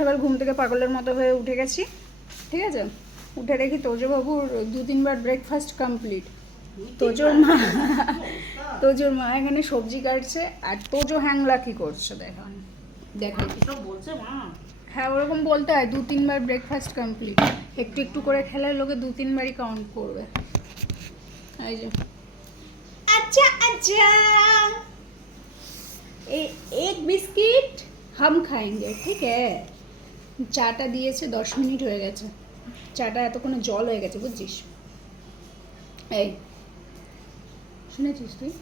সকাল ঘুম থেকে পাগলের মতো হয়ে উঠে গেছি, ঠিক আছে। উঠে দেখি তোজবাবুর 2-3 বার ব্রেকফাস্ট কমপ্লিট। তোজোর মা এখানে সবজি কাটছে, আর তোজো হ্যাংলা কি করছে দেখুন, দেখো সব বলছে মা। হ্যাঁ ওরকম বলতে হয়, 2-3 বার ব্রেকফাস্ট কমপ্লিট। একটু একটু করে খেলে লোকে 2-3 বারই কাউন্ট করবে। এই যে আচ্ছা আচ্ছা, एक बिस्किट हम खाएंगे, ठीक है। চাটা দিয়েছে, 10 মিনিট হয়ে গেছে, চাটা এতক্ষণে জল হয়ে গেছে বুঝছিস। এই শুনেছিস তুই?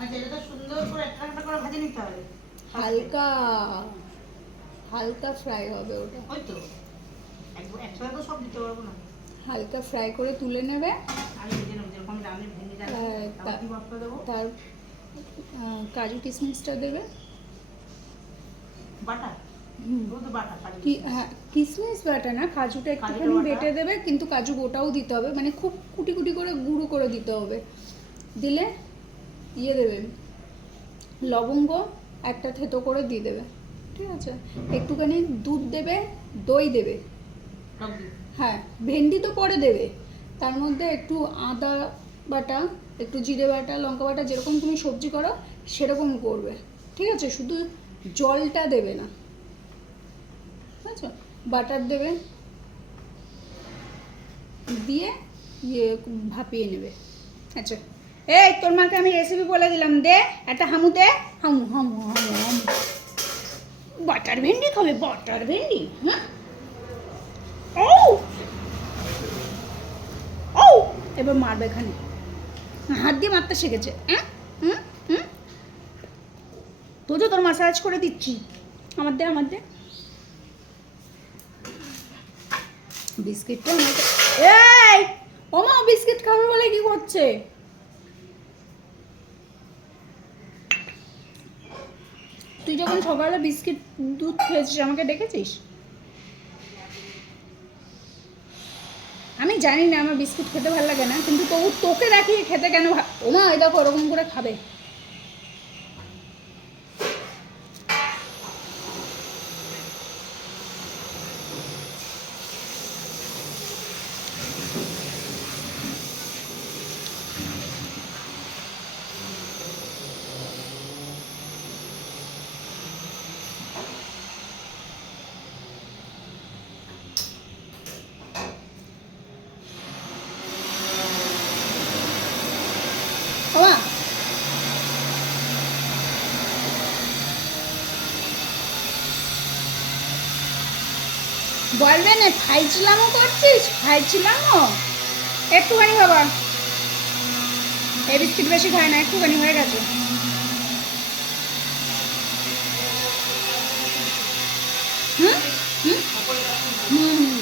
আচ্ছা এটা সুন্দর করে একটা করে ভাজি নিতে হবে, হালকা হালকা ফ্রাই হবে ওটা, ওই তো একসাথে তো সব দিতে পারবো না। হালকা ফ্রাই করে তুলে নেবে। আমি ভেজে নেবো, যেরকম রান্না ভেঙে যাচ্ছে কি মশলা দেবো, তার কাজু কিশমিশটা দেবে, বাটা বাটা কি হ্যাঁ কিশমিশ বাটা না, কাজুটা একটুখানি বেটে দেবে, কিন্তু কাজু গোটাও দিতে হবে, মানে খুব কুটি কুটি করে গুঁড়ো করে দিতে হবে। দিলে ইয়ে দেবে, লবঙ্গ একটা থেতো করে দিয়ে দেবে, ঠিক আছে। একটুখানি দুধ দেবে, দই দেবে, হ্যাঁ ভেন্ডি তো পরে দেবে। তার মধ্যে একটু আদা বাটা, একটু জিরে বাটা, লঙ্কা বাটা, যেরকম তুমি সবজি করো সেরকম করবে, ঠিক আছে। শুধু জলটা দেবে না, আচ্ছা। বাটার দেবে, দিয়ে ইয়ে ভাপিয়ে নেবে। আচ্ছা এই তোর মাকে আমি রেসিপি বলে দিলাম, দে একটা হামু দে, হামু হামু হামু হামু। বাটার ভেন্ডি খাবে, বাটার ভেন্ডি, হ্যাঁ। ও ও এবার মারবে এখানে, হাত দিয়ে মারতে শিখেছে। হুম হুম, তোর মাসাজ করে দিচ্ছি, আমার দে আমার দে বিস্কিটটা। এই ওমা বিস্কিট খাবে বলে কি করছে? তুই যখন সকালে বিস্কিট দুধ খেয়েছিস আমাকে ডেকেছিস? আমি জানি না, আমার বিস্কুট খেতে ভালো লাগে না, কিন্তু তবু তোকে দেখিয়ে খেতে কেন, ওমা এই দেখো ওরকম করে খাবে। ওমা বলবে না খাইছিলামও করছিস, খাইছিলামও একটুখানি বাবা, এই বিস্কিট বেশি খায় না, একটুখানি হয়ে গেছে। হুম হুম হুম হুম,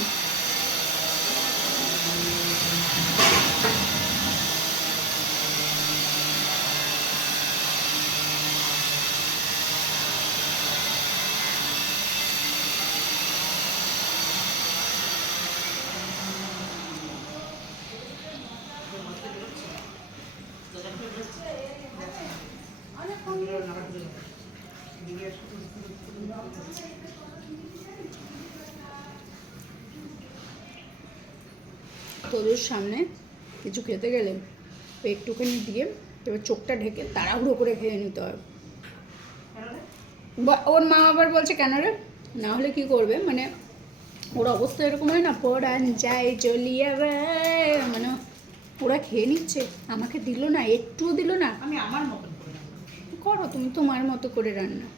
তোদের সামনে কিছু খেতে গেলে একটুখানি দিয়ে এবার চোখটা ঢেকে তাড়াহুড়ো করে খেয়ে নিতে হয়। ওর মা আবার বলছে কেন রে, না হলে কি করবে, মানে ওর অবস্থা এরকম হয় না, পড়ান যায় চলিয়ে, মানে ওরা খেয়ে নিচ্ছে, আমাকে দিল না, একটুও দিল না। আমি আমার মতন করে করো তুমি তোমার মতো করে রান্না।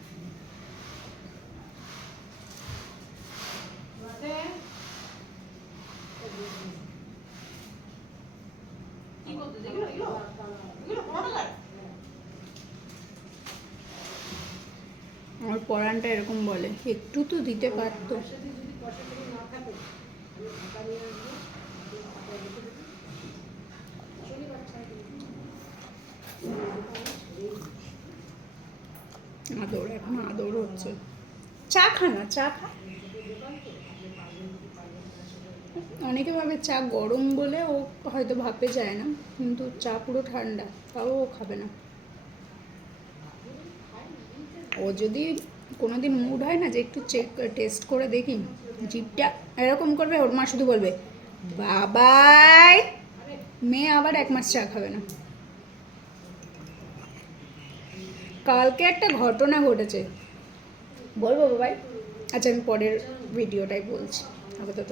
আমার পরানটা এরকম বলে, একটু তো দিতে পারতো। আদর, এখন আদর হচ্ছে। চা খা না, চা খা। অনেকে ভাবে চা গরম বলে ও হয়তো ভাপে যায় না, কিন্তু চা পুরো ঠান্ডা, তাও ও খাবে না। ও যদি কোনো দিন মুড হয় না যে একটু টেস্ট করে দেখি, জিভটা এরকম করবে, ওর মা শুধু বলবে বাবাই, মেয়ে আবার 1 মাস চা খাবে না। কালকে একটা ঘটনা ঘটেছে, বলবো বাবাই? আচ্ছা আমি পরের ভিডিওটাই বলছি, আপাতত